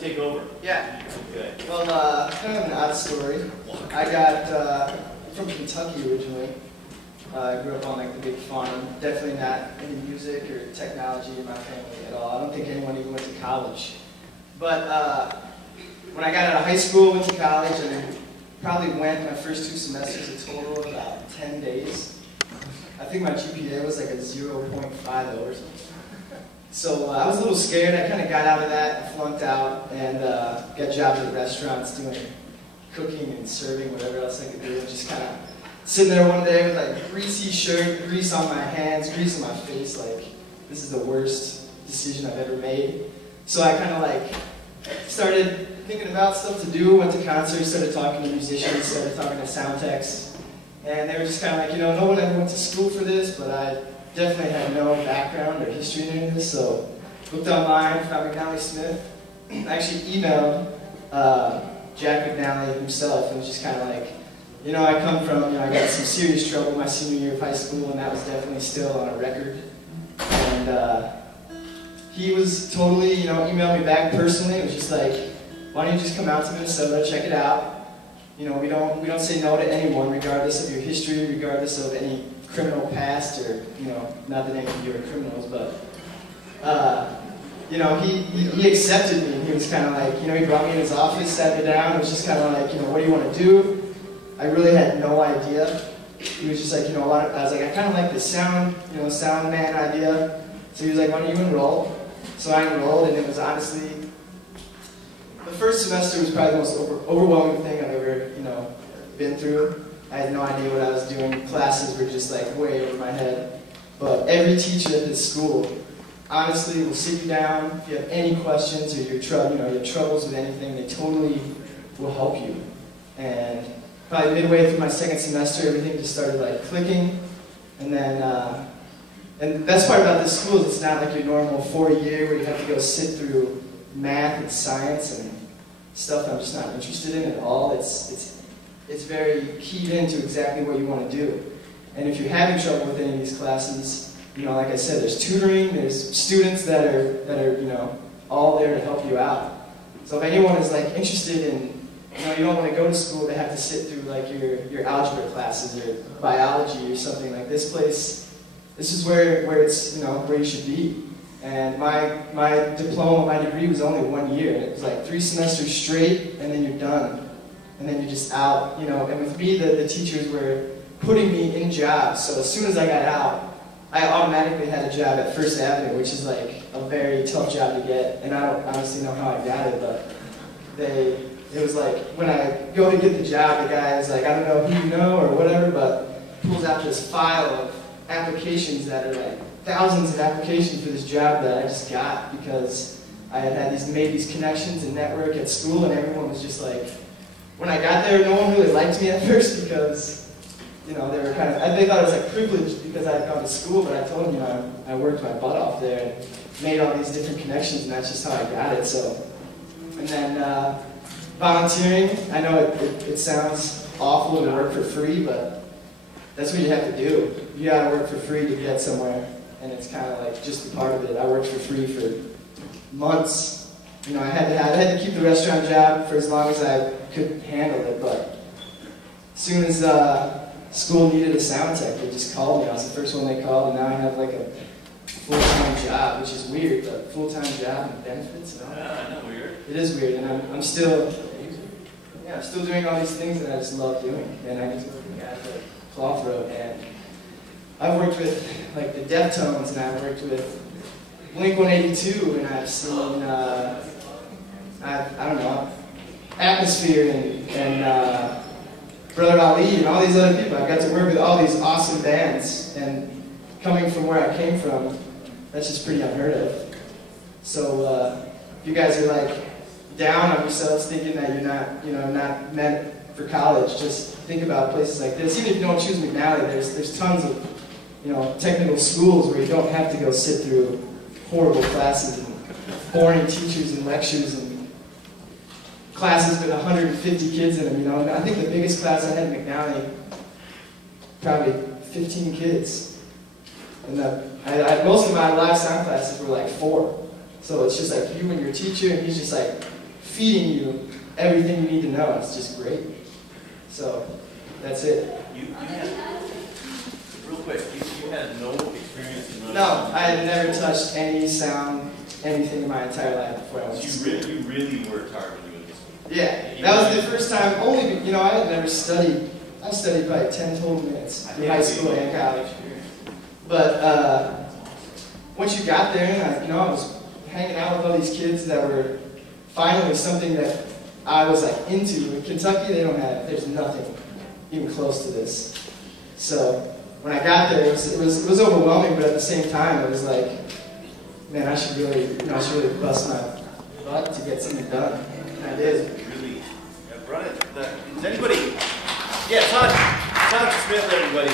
you take over? Yeah. Okay. Well, kind of an odd story. I got from Kentucky originally. I grew up on like the big farm. Definitely not any music or technology in my family at all. I don't think anyone even went to college. But when I got out of high school, went to college, and then probably went my first 2 semesters a total of about 10 days. I think my GPA was like a 0.50 or something. So I was a little scared. I kind of got out of that, flunked out, and got jobs at restaurants doing cooking and serving, whatever else I could do. Just kind of sitting there one day with like greasy shirt, grease on my hands, grease on my face, like this is the worst decision I've ever made. So I kind of like started thinking about stuff to do, went to concerts, started talking to musicians, started talking to sound techs, and they were just kind of like, you know, no one ever went to school for this, but I definitely had no background or history in any of this, so looked online, found McNally Smith. I actually emailed Jack McNally himself, and was just kind of like, you know, I come from, you know, I got some serious trouble my senior year of high school, and that was definitely still on a record. And he was totally, you know, emailed me back personally. It was just like, why don't you just come out to Minnesota, check it out. You know, we don't say no to anyone, regardless of your history, regardless of any criminal past, or, you know, not that any of you are criminals, but you know, he accepted me, and he was kind of like, you know, he brought me in his office, sat me down, and was just kind of like, you know, what do you want to do? I really had no idea. He was just like, you know, I was like, I kind of like the sound, you know, sound man idea. So he was like, why don't you enroll? So I enrolled, and it was honestly, the first semester was probably the most overwhelming thing I've ever, you know, been through. I had no idea what I was doing. Classes were just like way over my head. But every teacher at this school, honestly, will sit you down. If you have any questions or your troubles with anything, they totally will help you. And probably midway through my second semester, everything just started like clicking. And then, and the best part about this school is it's not like your normal 4-year where you have to go sit through math and science and stuff I'm just not interested in at all. It's very keyed into exactly what you want to do. And if you're having trouble with any of these classes, you know, like I said, there's tutoring, there's students that are, you know, all there to help you out. So if anyone is like interested in, you know, you don't want to go to school to have to sit through like your algebra classes or biology or something like this place. This is where it's, you know, where you should be. And my diploma, my degree was only 1 year, and it was like 3 semesters straight, and then you're done. And then you're just out, you know, and with me, the teachers were putting me in jobs. So as soon as I got out, I automatically had a job at First Avenue, which is like a very tough job to get. And I don't honestly know how I got it, but it was like, when I go to get the job, the guy is like, I don't know who you know or whatever, but pulls out this file of applications that are like thousands of applications for this job that I just got because I had made these connections and network at school, and everyone was just like, when I got there, no one really liked me at first because, you know, they were kind of, they thought I was like privileged because I had gone to school, but I told them, you know, I worked my butt off there and made all these different connections, and that's just how I got it. So, and then volunteering, I know it sounds awful to work for free, but that's what you have to do. You gotta work for free to get somewhere, and it's kind of like just a part of it. I worked for free for months. You know, I had to keep the restaurant job for as long as I could handle it, but as soon as school needed a sound tech, they just called me. I was the first one they called, and now I have like a full-time job, which is weird, but full-time job and benefits and all. Yeah, I know, weird. It is weird, and I'm still, yeah, I'm still doing all these things that I just love doing, and I get to work at the cloth road, and I've worked with like the Deftones, and I've worked with Blink-182, and I've seen, I don't know, Atmosphere and Brother Ali and all these other people. I got to work with all these awesome bands, and coming from where I came from, that's just pretty unheard of. So if you guys are like down on yourselves thinking that you're not, you know, not meant for college, just think about places like this. Even if you don't choose McNally, there's tons of, you know, technical schools where you don't have to go sit through horrible classes and boring teachers and lectures and classes with 150 kids in them, you know. I think the biggest class I had at McNally, probably 15 kids. And most of my live sound classes were like 4. So it's just like you and your teacher, and he's just like feeding you everything you need to know. It's just great. So that's it. You had, real quick, you had no experience in running? No, I had never touched any sound, anything in my entire life before I went to school. You really worked hard when you went to school. Yeah, that was the first time, only, you know, I had never studied. I studied probably 10 total minutes in high school and college. But once you got there, you know, I was hanging out with all these kids that were finally something that I was like into. In Kentucky, there's nothing even close to this. So when I got there, it was overwhelming, but at the same time, it was like, man, I should really bust my butt to get something done. And I did. Really, run it. Does anybody? Yeah, Todd Smith, everybody.